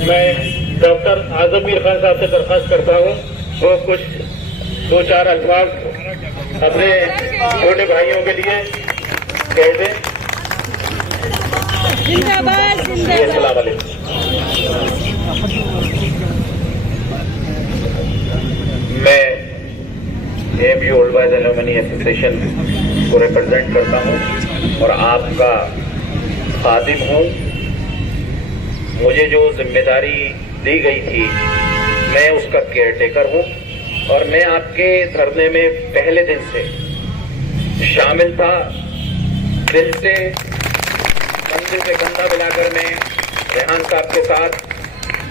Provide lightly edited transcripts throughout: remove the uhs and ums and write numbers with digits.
मैं डॉक्टर आजमीर खान साहब से दरख्वास्त करता हूँ वो कुछ 2-4 अल्फाज अपने छोटे भाइयों के लिए कह दें। जिंदाबाद अस्सलाम वालेकुम। मैं AMU old boys alumni association को रिप्रेजेंट करता हूँ और आपका खादिम हूँ। मुझे जो जिम्मेदारी दी गई थी मैं उसका केयरटेकर हूँ और मैं आपके धरने में पहले दिन से शामिल था। दिल से मंदिर से कंधा मिलाकर मैं रेहान साहब के साथ,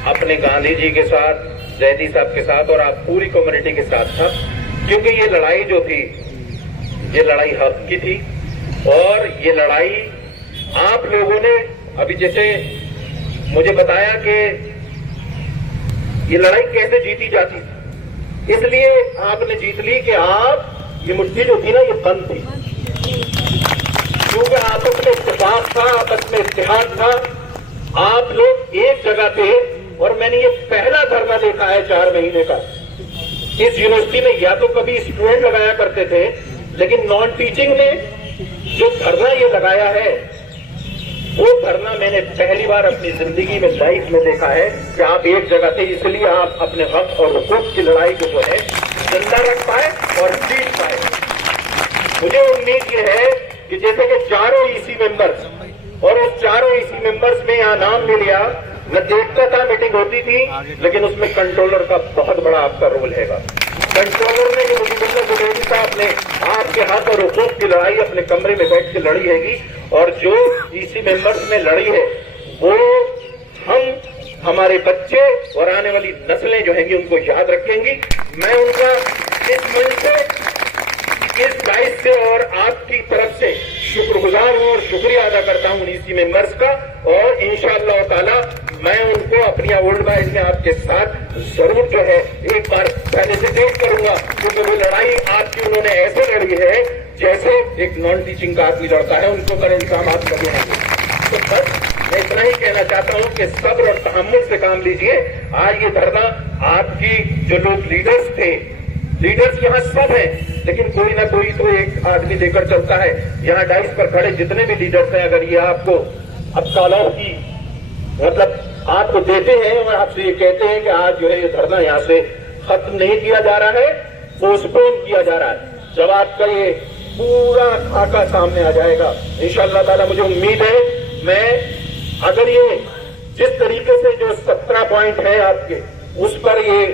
अपने गांधी जी के साथ, जैदी साहब के साथ और आप पूरी कम्युनिटी के साथ था, क्योंकि ये लड़ाई जो थी ये लड़ाई हक की थी और ये लड़ाई आप लोगों ने अभी जैसे मुझे बताया कि ये लड़ाई कैसे जीती जाती थी, इसलिए आपने जीत ली कि आप ये मुट्ठी जो थी ना ये बंद थी, क्योंकि आपस में इत्तेफाक था, आपस में इत्तेहाद था, आप लोग एक जगह थे। और मैंने ये पहला धरना देखा है 4 महीने का इस यूनिवर्सिटी में। या तो कभी स्टूडेंट लगाया करते थे, लेकिन नॉन टीचिंग में जो धरना ये लगाया है वो धरना मैंने पहली बार अपनी जिंदगी में, लाइफ में देखा है कि आप एक जगह थे, इसलिए आप अपने हक और हुकूक की लड़ाई को जो है जिंदा रख पाए और जीत पाए। मुझे उम्मीद ये है कि जैसे कि 4 EC मेंबर्स और उस 4 EC मेंबर्स में यहाँ नाम मिल गया, मैं देखता था मीटिंग होती थी, लेकिन उसमें कंट्रोलर का बहुत बड़ा आपका रोल है। कंट्रोलर ने मुजीबुल्लाह जुबैरी साहब ने आपके हक और हुकूक की लड़ाई अपने कमरे में बैठ के लड़ी हैगी और जो EC मेंबर्स में लड़ी है वो हम, हमारे बच्चे और आने वाली नस्लें जो हैंगी उनको याद रखेंगी। मैं उनका इस मंच से, इस दायित्व से और आपकी तरफ से शुक्रगुजार हूं और शुक्रिया अदा करता हूं EC मेंबर्स का। और इंशाअल्लाह ताला मैं उनको अपनी ओल्ड बॉयज में आपके साथ जरूर जो है एक बार पहले से देख करूंगा, क्योंकि वो लड़ाई आपकी उन्होंने ऐसे लड़ी है जैसे एक नॉन टीचिंग का आदमी लड़ता है, उनको पर इंतजाम करने हैं। तो बस मैं इतना ही कहना चाहता हूं कि सब्र और तहम्मुल से काम लीजिए। आज ये धरना आपकी जो लोग लीडर्स थे, लीडर्स यहाँ सब हैं, लेकिन कोई ना कोई तो एक आदमी लेकर चलता है। यहाँ डाइस पर खड़े जितने भी लीडर्स हैं, अगर ये आपको अब कालाव की मतलब आपको देते हैं और आपसे ये कहते हैं कि आज जो है ये धरना यहाँ से खत्म नहीं किया जा रहा है, पोस्टपोन किया जा रहा है, जब आपका ये पूरा खाका सामने आ जाएगा इंशाअल्लाह ताला, मुझे उम्मीद है मैं अगर ये जिस तरीके से जो 17 पॉइंट है आपके उस पर ये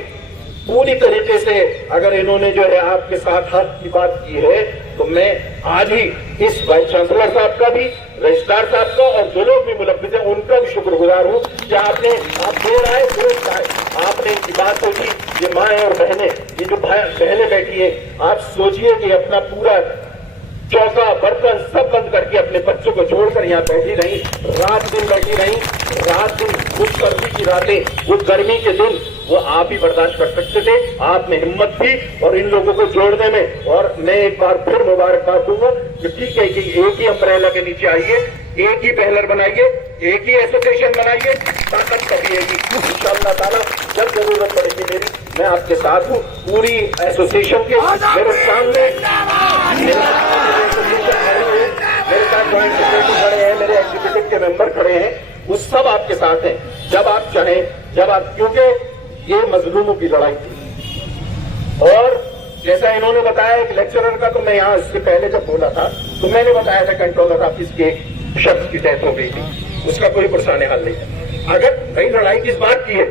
पूरी तरीके से अगर इन्होंने जो है आपके साथ हक की बात की है, तो मैं आज ही इस वाइस चांसलर साहब का भी, रजिस्ट्रार साहब का और जो लोग भी मुलव्विस हैं उनका भी शुक्रगुजार हूँ कि आपने, आप देर आए दुरुस्त आए, आपने इनकी बात सोची। ये माएँ और बहनें, ये जो बहनें बैठी है, आप सोचिए कि अपना पूरा चौका बर्तन सब बंद करके अपने बच्चों को छोड़कर यहाँ बैठी रही, रात दिन बैठी रही, रात दिन उस सर्दी की रातें, वो गर्मी के दिन वो आप ही बर्दाश्त कर सकते थे। आप में हिम्मत थी और इन लोगों को जोड़ने में। और मैं एक बार फिर मुबारकबाद दूंगा कि ठीक है कि एक ही अम्ब्रेला के नीचे आइए, एक ही पहलर बनाइए, एक ही एसोसिएशन बनाइए, ताकत कभी आएगी इंशाअल्लाह ताला। जब जरूरत पड़ेगी मेरी, मैं आपके साथ हूँ। पूरी एसोसिएशन के मेरे सामने मेरे साथ जॉइंट सेक्रेटरी खड़े हैं, मेरे एग्जीक्यूटिव के मेंबर खड़े हैं, वो सब आपके साथ हैं। जब आप चाहें, जब आप, क्योंकि ये मजलूमों की लड़ाई थी। और जैसा इन्होंने बताया एक लेक्चरर का, तो मैं यहाँ इससे पहले जब बोला था तो मैंने बताया था कंट्रोलर ऑफिस के एक शख्स की डेथ हो गई थी, उसका कोई पुरसान हल नहीं है। अगर भाई लड़ाई किस बात की है,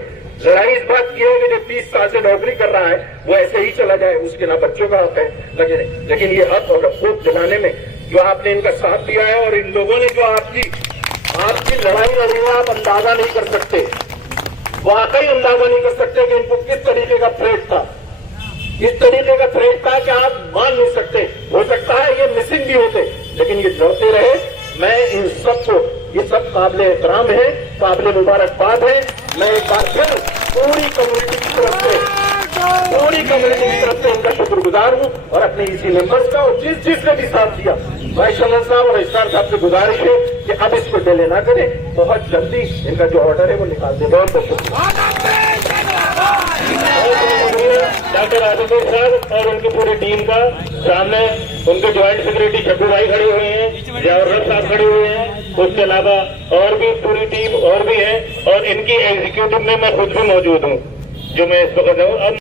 लड़ाई इस बात की है कि जो 30 साल से नौकरी कर रहा है वो ऐसे ही चला जाए, उसके ना बच्चों का हक है, लेकिन ये हक और हुकूक दिलाने में जो आपने इनका साथ दिया है और इन लोगों ने जो आपकी लड़ाई लड़ी है, आप अंदाजा नहीं कर सकते, वाकई अंदाजा नहीं कर सकते कि इनको किस तरीके का थ्रेट था। इस तरीके का थ्रेट था कि आप मान नहीं सकते। हो सकता है ये मिसिंग भी होते, लेकिन ये लड़ते रहे। मैं इन सबको, ये सब काबिले एहतराम है, काबिले मुबारकबाद है। मैं एक बार फिर पूरी कम्युनिटी की तरफ से इनका शुक्रगुजार हूं और अपने इसी मेंबर्स का और जिसने भी साथ दिया वाइस चंदन साहब और रजिस्ट्रार साहब से गुजारिश है कि अब इस पर डिले ना करें, बहुत जल्दी इनका जो ऑर्डर है वो निकाल दें। बहुत बहुत शुक्रिया डॉक्टर आदित्य साहब और उनकी पूरी टीम का। सामने उनके ज्वाइंट सेक्रेटरी शब्बू भाई खड़े हुए हैं, जवाहर साहब खड़े हुए हैं, उसके अलावा और भी पूरी टीम और भी है, और इनकी एग्जीक्यूटिव में मैं खुद भी मौजूद हूँ जो मैं इस वक्त हूँ। अब